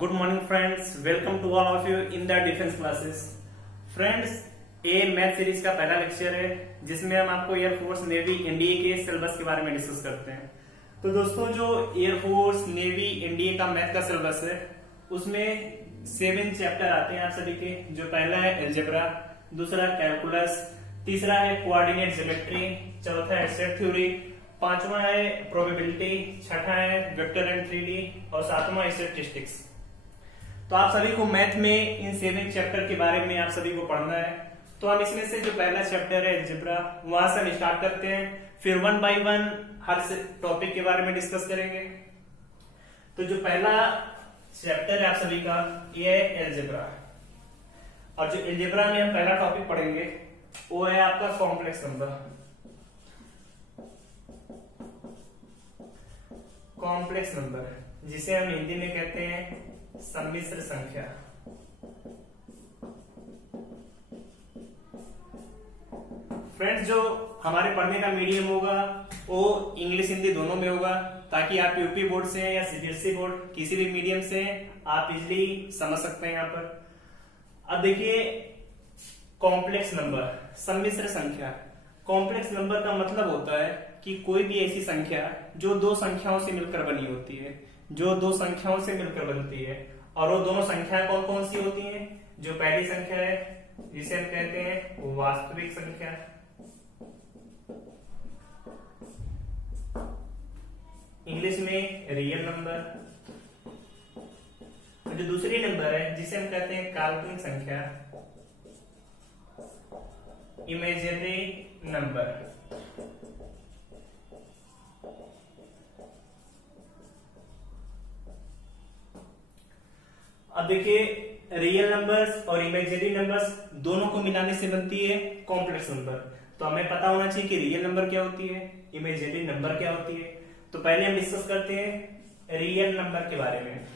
Good morning friends, welcome to all of you in the defence classes. Friends, ये math series का पहला lecture है जिसमें हम आपको एयरफोर्स नेवी एनडीए के सिलेबस के बारे में डिस्कस करते हैं। तो दोस्तों, जो एयरफोर्स नेवी एनडीए का मैथ का सिलेबस है उसमें 7 चैप्टर आते हैं आप सभी के। जो पहला है एल्जेब्रा, दूसरा कैलकुलस, तीसरा है कोऑर्डिनेट ज्योमेट्री, चौथा है सेट थ्योरी, पांचवा है प्रोबेबिलिटी, छठा है वेक्टर एंड 3D और सातवां है स्टैटिस्टिक्स। तो आप सभी को मैथ में इन 7 चैप्टर के बारे में आप सभी को पढ़ना है। तो हम इसमें से जो पहला चैप्टर है एल्जेब्रा, वहां से हम स्टार्ट करते हैं, फिर 1 बाय 1 हर टॉपिक के बारे में डिस्कस करेंगे। तो जो पहला चैप्टर है आप सभी का, ये है एल्जेब्रा। और जो एल्जेब्रा में हम पहला टॉपिक पढ़ेंगे वो है आपका कॉम्प्लेक्स नंबर। कॉम्प्लेक्स नंबर जिसे हम हिंदी में कहते हैं सम्मिश्र संख्या। फ्रेंड्स, जो हमारे पढ़ने का मीडियम होगा वो इंग्लिश हिंदी दोनों में होगा, ताकि आप यूपी बोर्ड से या सीबीएसई बोर्ड किसी भी मीडियम से आप इजिली समझ सकते हैं यहाँ पर। अब देखिए, कॉम्प्लेक्स नंबर, सम्मिश्र संख्या। कॉम्प्लेक्स नंबर का मतलब होता है कि कोई भी ऐसी संख्या जो दो संख्याओं से मिलकर बनी होती है, जो दो संख्याओं से मिलकर बनती है। और वो दोनों संख्याएं कौन कौन सी होती हैं? जो पहली संख्या है जिसे हम कहते हैं वास्तविक संख्या, इंग्लिश में रियल नंबर। जो दूसरी नंबर है जिसे हम कहते हैं काल्पनिक संख्या, इमेजिनरी नंबर। अब देखिए, रियल नंबर्स और इमेजिनरी नंबर्स दोनों को मिलाने से बनती है कॉम्प्लेक्स नंबर। तो हमें पता होना चाहिए कि रियल नंबर क्या होती है, इमेजिनरी नंबर क्या होती है। तो पहले हम डिस्कस करते हैं रियल नंबर के बारे में।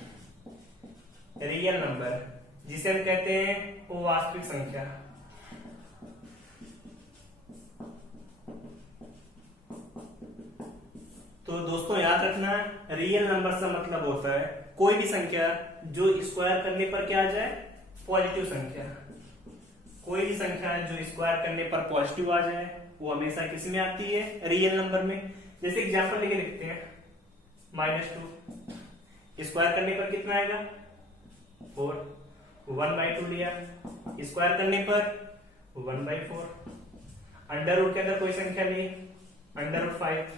रियल नंबर जिसे हम कहते हैं वो वास्तविक संख्या। तो दोस्तों याद रखना, रियल नंबर का मतलब होता है कोई भी संख्या जो स्क्वायर करने पर क्या आ जाए, पॉजिटिव संख्या। कोई भी संख्या जो स्क्वायर करने पर पॉजिटिव आ जाए वो हमेशा किस में आती है, रियल नंबर में। जैसे एग्जांपल लेके लिखते हैं, -2 स्क्वायर करने पर कितना आएगा, 4। 1/2 लिया, स्क्वायर करने पर 1/4। अंडर रूट के अंदर कोई संख्या ली, √5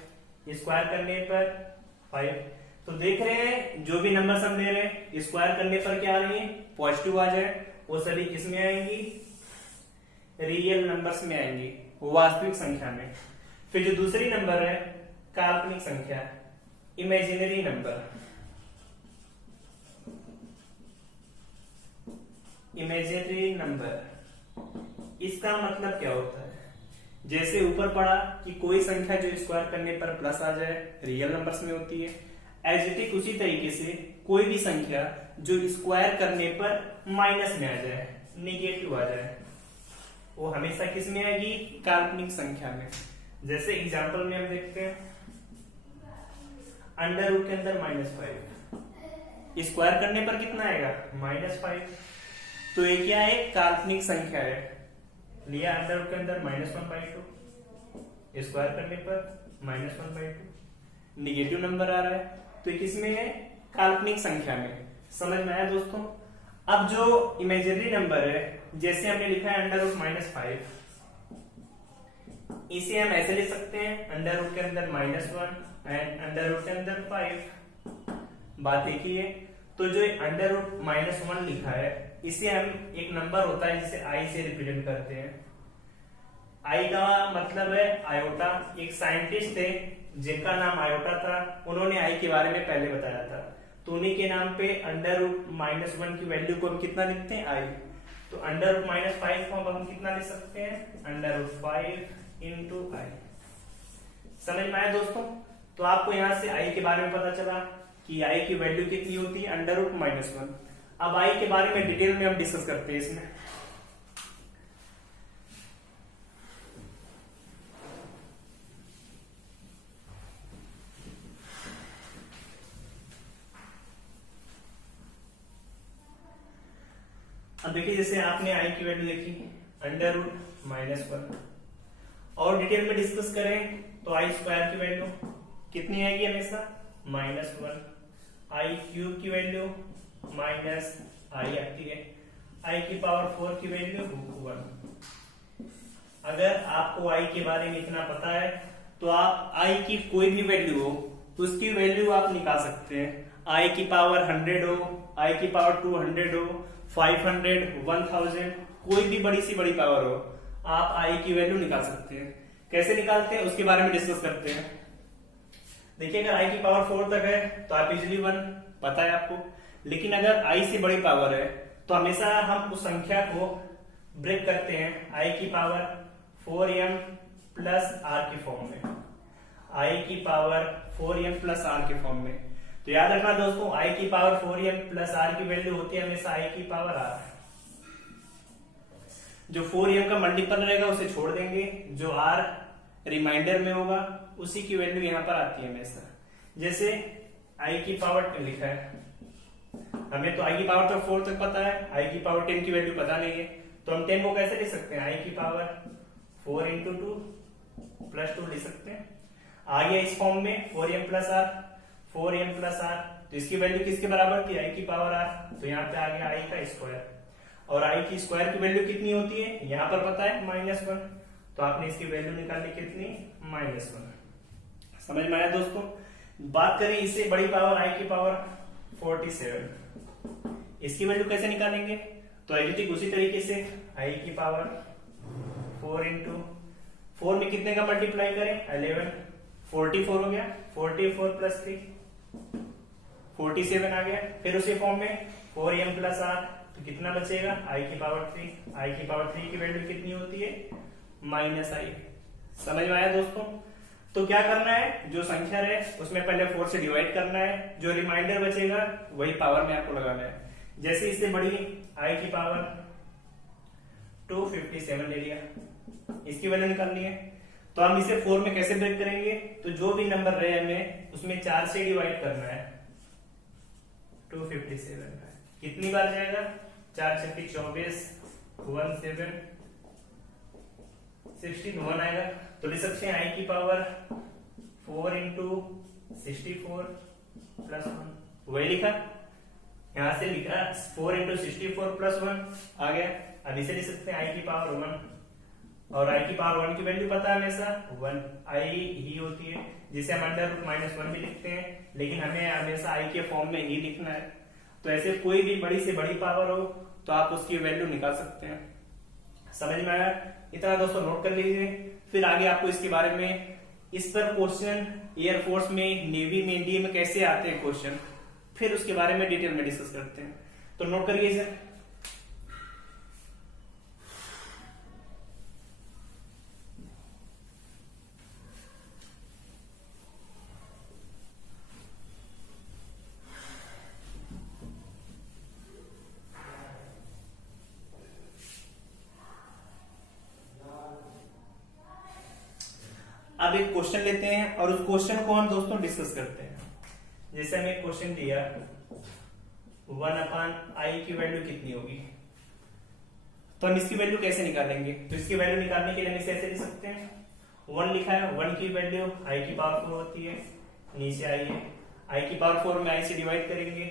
स्क्वायर करने पर 5। तो देख रहे हैं जो भी नंबर हम ले रहे हैं स्क्वायर करने पर क्या आ रही है, पॉजिटिव आ जाए, वो सभी किसमें आएंगी, रियल नंबर्स में आएंगी, वास्तविक संख्या में। फिर जो दूसरी नंबर है काल्पनिक संख्या, इमेजिनरी नंबर। इमेजिनरी नंबर, इसका मतलब क्या होता है? जैसे ऊपर पढ़ा कि कोई संख्या जो स्क्वायर करने पर प्लस आ जाए रियल नंबर्स में होती है, एज इट इज उसी तरीके से कोई भी संख्या जो स्क्वायर करने पर माइनस में आ जाए, निगेटिव आ जाए, वो हमेशा किस में आएगी, काल्पनिक संख्या में। जैसे एग्जांपल में हम देखते हैं, अंडर रूट के अंदर -5 स्क्वायर करने पर कितना आएगा, -5। तो ये क्या है, काल्पनिक संख्या है। लिया अंडर रूट के अंदर -1/2 स्क्वायर करने पर -1/2, निगेटिव नंबर आ रहा है, तो किसमें है, काल्पनिक संख्या में। समझ में आया दोस्तों? अब जो इमेजिनरी नंबर है, जैसे हमने लिखा है अंडर रूट -5, इसे हम ऐसे लिख सकते हैं, अंडर रूट के अंदर -1 एंड अंडर रूट के अंदर 5। बात एक ही है। तो जो अंडर रूट -1 लिखा है, इसे हम एक नंबर होता है जिसे आई से रिप्रेजेंट करते हैं। आई का मतलब है आयोटा। एक साइंटिस्ट थे जिनका नाम आयोटा था, उन्होंने आई के बारे में पहले बताया था। तो उन्हीं के नाम पे अंडर रूट -1 की वैल्यू को हम कितना लिखते हैं, आई। तो अंडर रूट -5 को हम कितना लिख सकते हैं, अंडर रूट 5 इंटू आई। समझ में आया दोस्तों? तो आपको यहां से आई के बारे में पता चला कि आई की वैल्यू कितनी होती है, अंडर रूट -1। अब आई के बारे में डिटेल में हम डिस्कस करते हैं इसमें। देखिए जैसे आपने आई की वैल्यू देखी √-1, और डिटेल में डिस्कस करें तो आई स्क्वायर की वैल्यू कितनी आएगी हमेशा -1, आई क्यूब की वैल्यू माइनस आई आती है, आई की पावर 4 की वैल्यू 1। अगर आपको आई के बारे में इतना पता है तो आप आई की कोई भी वैल्यू हो तो उसकी वैल्यू आप निकाल सकते हैं। आई की पावर 100 हो, आई की पावर 200 हो, 500, 1000, कोई भी बड़ी सी बड़ी पावर हो, आप आई की वैल्यू निकाल सकते हैं। कैसे निकालते हैं उसके बारे में डिस्कस करते हैं। देखिए अगर आई की पावर 4 तक है तो आप इजिली 1 पता है आपको, लेकिन अगर आई से बड़ी पावर है तो हमेशा हम उस संख्या को ब्रेक करते हैं आई की पावर 4m प्लस आर के फॉर्म में, आई की पावर 4m प्लस आर के फॉर्म में। तो याद रखना दोस्तों, आई की पावर 4m प्लस आर की वैल्यू होती है हमेशा आई की पावर आर। जो 4m का मल्टीपल रहेगा उसे छोड़ देंगे, जो r रिमाइंडर में होगा उसी की वैल्यू यहां पर आती है हमेशा। जैसे i की पावर 10 लिखा है, हमें तो i की पावर तो 4 तक पता है, i की पावर 10 की वैल्यू पता नहीं है, तो हम 10 को कैसे लिख सकते हैं, i की पावर 4 इंटू 2 प्लस 2 लिख सकते हैं। आ गया इस फॉर्म में 4m plus are, 4m plus are, तो इसकी वैल्यू किसके बराबर थी, i की पावर r, तो यहाँ पे आ गया i का स्क्वायर। और i की स्क्वायर की वैल्यू कितनी होती है यहाँ पर पता है -1, तो आपने इसकी वैल्यू निकाली कितनी -1। समझ में आया दोस्तों। बात करें इससे बड़ी पावर i की पावर 47, इसकी वैल्यू कैसे निकालेंगे, तो एडिटिव उसी तरीके से i की पावर 4 इंटू 4 में कितने का मल्टीप्लाई करें 11, 44 हो गया, 44 प्लस 3 47 आ गया। फिर उसी फॉर्म में 4m प्लस आर, तो कितना बचेगा i की पावर 3, i की पावर 3 की वैल्यू कितनी होती है -i। समझ में आया दोस्तों। तो क्या करना है, जो संख्या है उसमें पहले 4 से डिवाइड करना है, जो रिमाइंडर बचेगा वही पावर में आपको लगाना है। जैसे इससे बड़ी i की पावर 257 ले लिया, इसकी वैल्यू निकालनी है, तो हम इसे 4 में कैसे ब्रेक करेंगे, तो जो भी नंबर रहे हमें उसमें 4 से डिवाइड करना है। 257 कितनी बार जाएगा, 4 छक्के 24, 17, 61 आएगा। तो लिख सकते हैं i की पावर 4 इंटू 64 प्लस 1, वही लिखा, यहां से लिखा 4 इंटू 64 प्लस 1 आ गया। अब इसे लिख सकते हैं i की पावर 1, और i की पावर 1 की वैल्यू पता है हमेशा 1 i ही होती है, जिसे हम √-1 भी लिखते हैं, लेकिन हमें हमेशा i के फॉर्म में ही लिखना है। तो ऐसे कोई भी बड़ी से बड़ी पावर हो तो आप उसकी वैल्यू निकाल सकते हैं। समझ में आया, इतना दोस्तों नोट कर लीजिए। फिर आगे आपको इसके बारे में, इस पर क्वेश्चन एयरफोर्स में, नेवी में, इंडिया में कैसे आते हैं क्वेश्चन, फिर उसके बारे में डिटेल में डिस्कस करते हैं। तो नोट करिए इसे। अब एक क्वेश्चन लेते हैं और उस क्वेश्चन को हम दोस्तों डिस्कस करते हैं। जैसे हमें क्वेश्चन दिया 1/i की वैल्यू कितनी होगी, तो हम इसकी वैल्यू कैसे निकालेंगे, तो इसकी वैल्यू निकालने के लिए हम इसे ऐसे लिख सकते हैं, 1 लिखा है, 1 की वैल्यू i की पावर 4 होती है, नीचे i है, i की पावर 4 में i से डिवाइड करेंगे,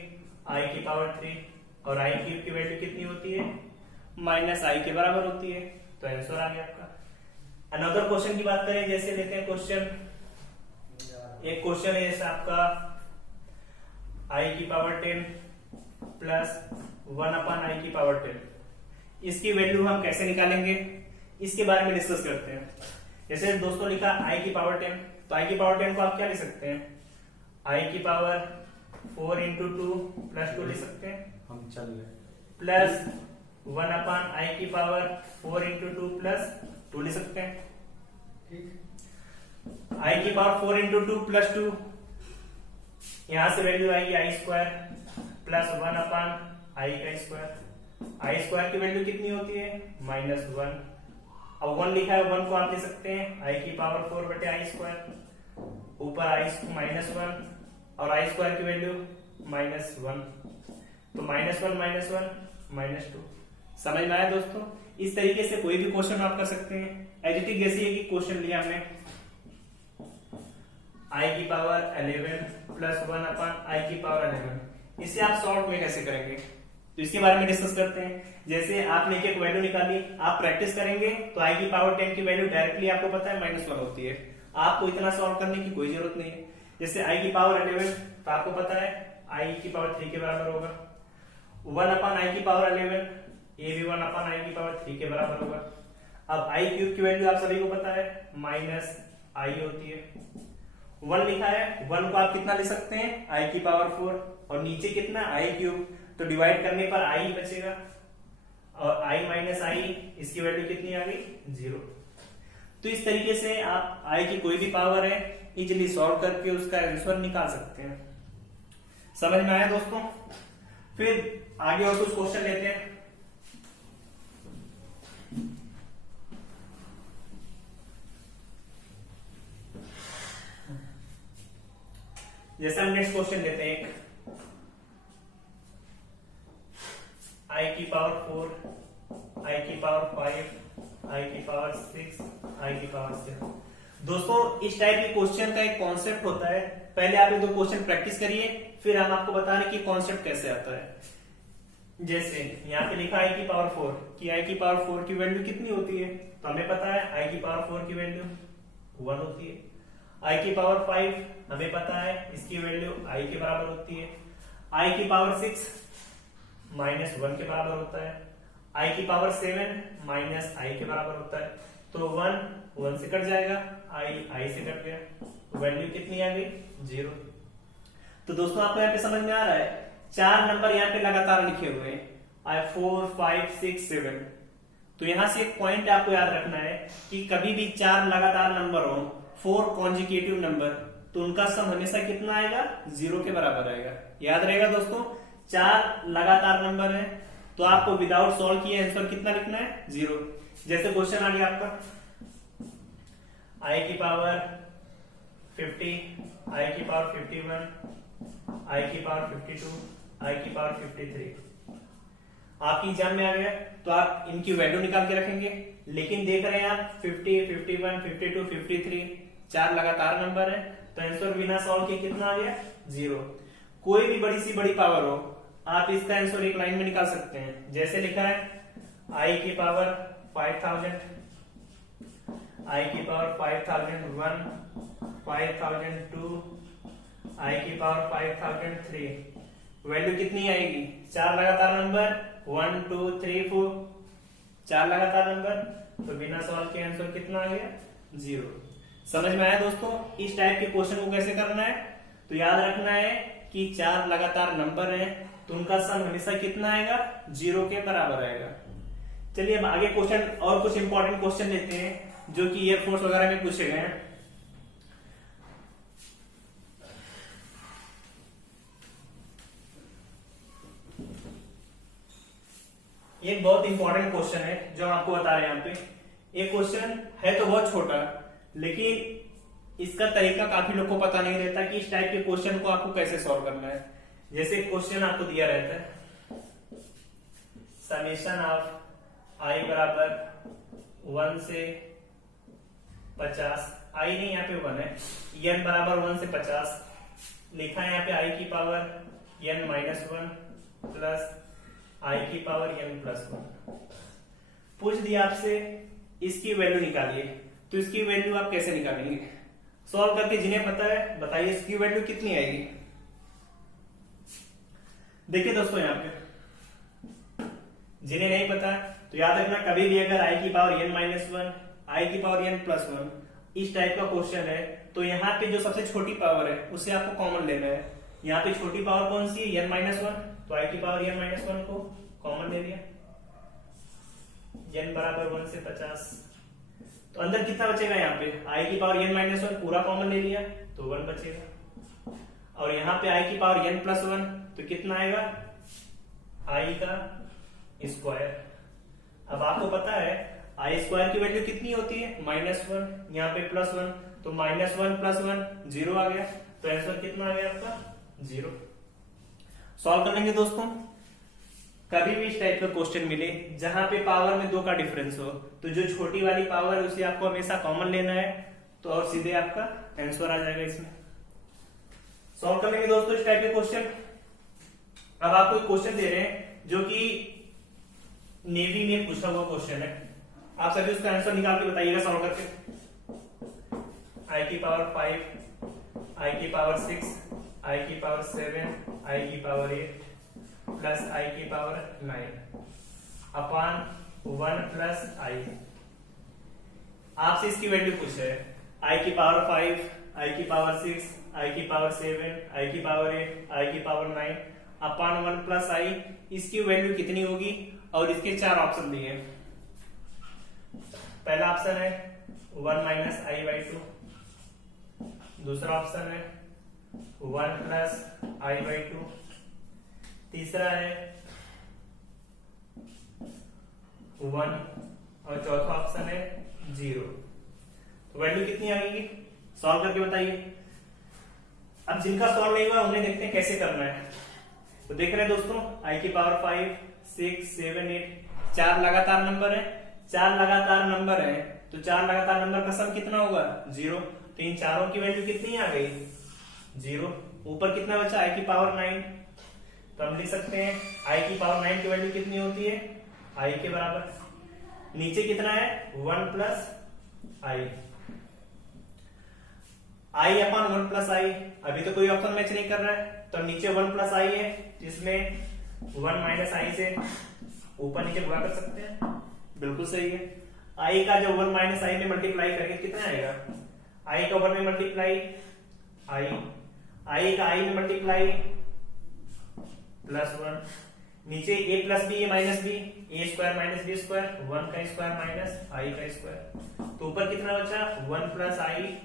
i की पावर 3, और i क्यूब की वैल्यू कितनी होती है -i के बराबर होती है। तो आंसर आ गया आपका। अनदर क्वेश्चन की बात करें, जैसे लेते हैं क्वेश्चन, एक क्वेश्चन है जैसे आपका i की पावर 10 प्लस 1/i की पावर 10, इसकी वैल्यू हम कैसे निकालेंगे इसके बारे में डिस्कस करते हैं। जैसे दोस्तों लिखा i की पावर 10, तो i की पावर 10 को आप क्या लिख सकते हैं, i की पावर 4 इंटू 2 प्लस 2 लिख सकते हैं, हम चल रहे प्लस 1/i की पावर 4 इंटू 2 प्लस 2 लिख सकते हैं। i की पावर 4 इंटू 2 प्लस 2, यहां से वैल्यू आएगी i स्क्वायर प्लस 1/i का स्क्वायर। i स्क्वायर की वैल्यू कितनी होती है -1, अब 1 लिखा है, 1 को आप ले सकते हैं i की पावर 4 बटे i स्क्वायर, ऊपर i -1 और i स्क्वायर की वैल्यू -1, तो -1 -1 -2, समझ में आया दोस्तों? इस तरीके से कोई भी क्वेश्चन आप कर सकते हैं। एडिटिव जैसे है कि क्वेश्चन लिया हमने i की पावर 11 प्लस 1 अपन i की पावर 11, इसे आप शॉर्ट में कैसे करेंगे तो इसके बारे में डिस्कस करते हैं। जैसे आपने एक वैल्यू निकाली, आप प्रैक्टिस करेंगे तो i की पावर 10 की वैल्यू डायरेक्टली आपको पता है -1 होती है, आपको इतना सॉल्व करने की कोई जरूरत नहीं है। जैसे i की पावर 11 तो आपको पता है i की पावर 3 के बराबर होगा, 1 अपन i की पावर 11, ये भी 1 अपन i की पावर 3 के बराबर होगा। अब i क्यूब की वैल्यू आप सभी को पता है -i होती है। 1 लिखा है, 1 को आप कितना लिख सकते हैं i की पावर 4, और नीचे कितना i क्यूब, तो डिवाइड करने पर i बचेगा, और i माइनस i इसकी वैल्यू कितनी आ गई 0। तो इस तरीके से आप i की कोई भी पावर है इजिली सॉल्व करके उसका आंसर निकाल सकते हैं। समझ में आया दोस्तों? फिर आगे और कुछ क्वेश्चन लेते हैं। जैसे हम नेक्स्ट क्वेश्चन लेते हैं एक i की पावर 4, i की पावर 5, i की पावर 6, i की पावर 7। दोस्तों इस टाइप के क्वेश्चन का एक कॉन्सेप्ट होता है, पहले आप ये दो क्वेश्चन प्रैक्टिस करिए, फिर हम आपको बता रहे कि कॉन्सेप्ट कैसे आता है। जैसे यहाँ पे लिखा i की पावर 4 कि i की पावर 4 की वैल्यू कितनी होती है, तो हमें पता है i की पावर 4 की वैल्यू 1 होती है। i की पावर 5 हमें पता है इसकी वैल्यू i के बराबर होती है। i की पावर 6 -1 के बराबर होता है। i की पावर 7 -i के बराबर होता है। तो 1 से कट जाएगा, i से कट गया, वैल्यू कितनी आ गई 0। तो दोस्तों आपको यहाँ पे समझ में आ रहा है, 4 नंबर यहाँ पे लगातार लिखे हुए हैं 4 5 6 7। तो यहाँ से एक पॉइंट आपको याद रखना है कि कभी भी 4 लगातार नंबर हो, 4 कॉन्जिक्यूटिव नंबर, तो उनका सम हमेशा कितना आएगा 0 के बराबर आएगा। याद रहेगा दोस्तों, 4 लगातार नंबर है तो आपको विदाउट सॉल्व किए आंसर कितना लिखना है 0। जैसे क्वेश्चन आ गया आपका i की पावर 50, i की पावर 51, i की पावर 52, i की पावर 53। आपकी एग्जाम में आ गया तो आप इनकी वैल्यू निकाल के रखेंगे, लेकिन देख रहे हैं आप 50, 51, 52, 53 4 लगातार नंबर है, तो आंसर बिना सॉल्व के कितना आ गया 0। कोई भी बड़ी सी बड़ी पावर हो, आप इसका आंसर एक लाइन में निकाल सकते हैं। जैसे लिखा है i की पावर 5000, i की पावर 5001, 5002, i की पावर 5003। वैल्यू कितनी आएगी, 4 लगातार नंबर 1 2 3 4, 4 लगातार नंबर, तो बिना सवाल के आंसर कितना आ गया 0। समझ में आया दोस्तों? इस टाइप के क्वेश्चन को कैसे करना है, तो याद रखना है कि 4 लगातार नंबर है तो उनका सम हमेशा कितना आएगा 0 के बराबर आएगा। चलिए अब आगे क्वेश्चन और कुछ इंपॉर्टेंट क्वेश्चन लेते हैं जो कि एयरफोर्स वगैरह में पूछे गए हैं। एक बहुत इंपॉर्टेंट क्वेश्चन है जो हम आपको बता रहे हैं यहाँ पे। एक क्वेश्चन है तो बहुत छोटा, लेकिन इसका तरीका काफी लोग को पता नहीं रहता कि इस टाइप के क्वेश्चन को आपको कैसे सॉल्व करना है। जैसे क्वेश्चन आपको दिया रहता है समेशन ऑफ i बराबर 1 से 50, i नहीं यहाँ पे 1 है, n बराबर 1 से 50 लिखा है यहाँ पे i की power n minus 1 plus i की पावर n प्लस 1। पूछ दिया आपसे इसकी वैल्यू निकालिए, तो इसकी वैल्यू आप कैसे निकालेंगे? सॉल्व करके जिन्हें पता है बताइए इसकी वैल्यू कितनी आएगी। देखिए दोस्तों यहाँ पे जिन्हें नहीं पता तो याद रखना, कभी भी अगर i की पावर n माइनस 1, i की पावर n प्लस 1 इस टाइप का क्वेश्चन है तो यहाँ पे जो सबसे छोटी पावर है उसे आपको कॉमन लेना है। यहाँ पे छोटी पावर कौन सी है n माइनस 1, तो i की पावर n माइनस 1 को कॉमन ले लिया, n बराबर 1 से 50, तो अंदर कितना बचेगा यहाँ पे i की पावर n माइनस 1 पूरा कॉमन ले लिया तो 1 बचेगा, और यहाँ पे i की पावर n प्लस 1 तो कितना आएगा i का स्क्वायर। अब आपको पता है i स्क्वायर की वैल्यू कितनी होती है -1, यहाँ पे +1, तो -1 + 1 0 आ गया, तो आंसर कितना आ गया आपका 0। सॉल्व कर लेंगे दोस्तों। कभी भी इस टाइप का क्वेश्चन मिले जहां पे पावर में 2 का डिफरेंस हो, तो जो छोटी वाली पावर है उसे आपको हमेशा कॉमन लेना है, तो और सीधे आपका आंसर आ जाएगा। इसमें सॉल्व कर लेंगे दोस्तों इस टाइप के क्वेश्चन। अब आपको एक क्वेश्चन दे रहे हैं जो कि नेवी में पूछा हुआ क्वेश्चन है, आप सभी उसका आंसर निकाल के बताइएगा सॉल्व करके। आई की पावर 5, आई की पावर 6, आई की पावर 7, आई की पावर 8 प्लस आई की पावर 9 अपान 1 प्लस आई। आपसे इसकी वैल्यू पूछे है, आई की पावर 5, आई की पावर 6, आई की पावर 7, आई की पावर 8, आई की पावर 9 अपान 1 प्लस आई, इसकी वैल्यू कितनी होगी? और इसके 4 ऑप्शन दिए हैं। पहला ऑप्शन है 1 माइनस आई बाई 2, दूसरा ऑप्शन है 1 प्लस आई बाई 2, तीसरा है 1 और चौथा ऑप्शन है 0। तो वैल्यू कितनी आएगी सॉल्व करके बताइए। अब जिनका सॉल्व नहीं हुआ उन्हें देखते हैं कैसे करना है। तो देख रहे हैं दोस्तों, आई की पावर 5, 6, 7, 8 4 लगातार नंबर है, 4 लगातार नंबर है, तो 4 लगातार नंबर का सम कितना होगा? 0। तो इन चारों की वैल्यू कितनी आ गई? 0। ऊपर कितना बचा? आई की पावर 9, तो हम लिख सकते हैं आई की पावर 9 की वैल्यू कितनी होती है? आई के बराबर। नीचे कितना है? 1 प्लस आई, आई अपान 1 प्लस आई। अभी तो कोई ऑप्शन मैच नहीं कर रहा है, तो नीचे 1 प्लस आई है, जिसमें 1 माइनस आई से ऊपर नीचे गुणा कर सकते हैं। बिल्कुल सही है। आई का जब 1 माइनस आई में मल्टीप्लाई करेंगे कितना आएगा? आई का 1 में मल्टीप्लाई आई का आई में मल्टीप्लाई प्लस 1, नीचे a plus B A minus B, A square minus B square, 1 का स्क्वायर माइनस आई का स्क्वायर। तो ऊपर कितना बचा? 1 प्लस आई,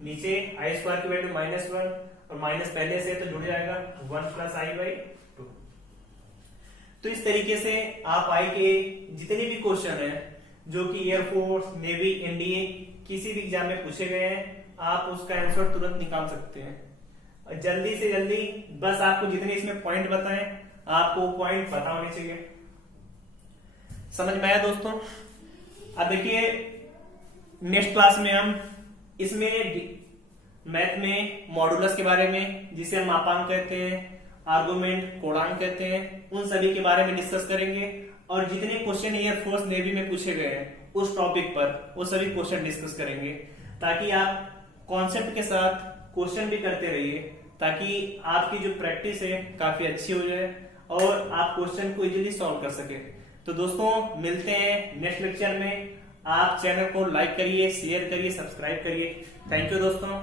नीचे आई स्क्वायर की वैल्यू -1 और माइनस पहले से तो जुड़ जाएगा 1 प्लस आई बाई 2। तो इस तरीके से आप आई के जितने भी क्वेश्चन हैं जो कि एयरफोर्स, नेवी, एनडीए किसी भी एग्जाम में पूछे गए हैं, आप उसका आंसर तुरंत निकाल सकते हैं। और जल्दी से जल्दी बस आपको जितने इसमें पॉइंट बताएं, आपको पॉइंट पता होने चाहिए। समझ में आया दोस्तों? अब देखिए नेक्स्ट क्लास में हम इसमें मैथ में मॉडुलस के बारे में, जिसे हम मापांक कहते हैं, आर्गुमेंट, कोणांक कहते हैं, उन सभी के बारे में डिस्कस करेंगे। और जितने क्वेश्चन एयरफोर्स, नेवी में पूछे गए हैं उस टॉपिक पर वो सभी क्वेश्चन डिस्कस करेंगे, ताकि आप कॉन्सेप्ट के साथ क्वेश्चन भी करते रहिए, ताकि आपकी जो प्रैक्टिस है काफी अच्छी हो जाए और आप क्वेश्चन को इजीली सॉल्व कर सके। तो दोस्तों मिलते हैं नेक्स्ट लेक्चर में। आप चैनल को लाइक करिए, शेयर करिए, सब्सक्राइब करिए। थैंक यू दोस्तों।